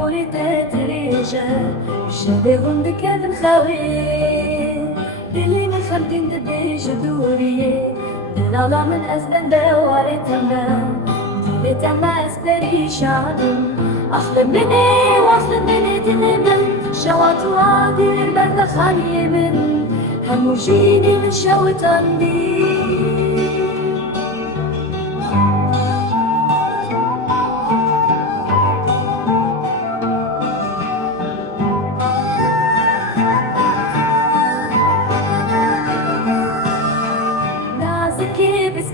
موري تتريجا شبه غندك بالخوي اللي مخلدين دبيج دوري دلالا من أزبن دواري تمام دلي تما أسبري شعبم أخلم مني وأخلم مني دلمن شوات وعدي البرد خالي من هموجيني من شوت عندي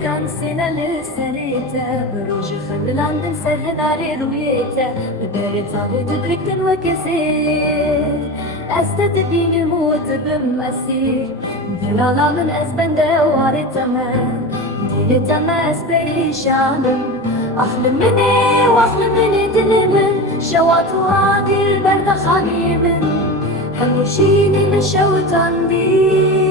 كان سنة لسنيته بروج خلل عند سهل علي رويته بدارت علي تدركت وكسير أستدبين الموت بمسير دلالا من أزبن دواري تمام ديلي تما أسبري شعلم أخلم مني وأخلم مني دلمن شوات وعدي البرد خالي من هموشيني من شوت عندي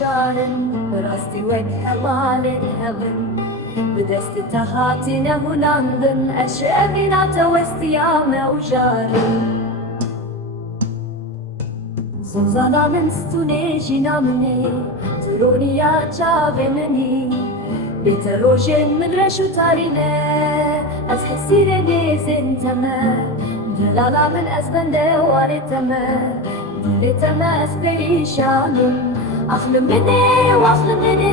جارن براستي وك هوالن هبن بدست تهاتي نهولندن أشياء ناتا وستيامة وجارن زوزانا من ستوني جينا مني تروني يا جابي مني بتروجن من رشو تاريني از حسيرني زنتما دلالا من أزبن دواري تما دلي تما أسبري شانم أخلم مني وأخلم مني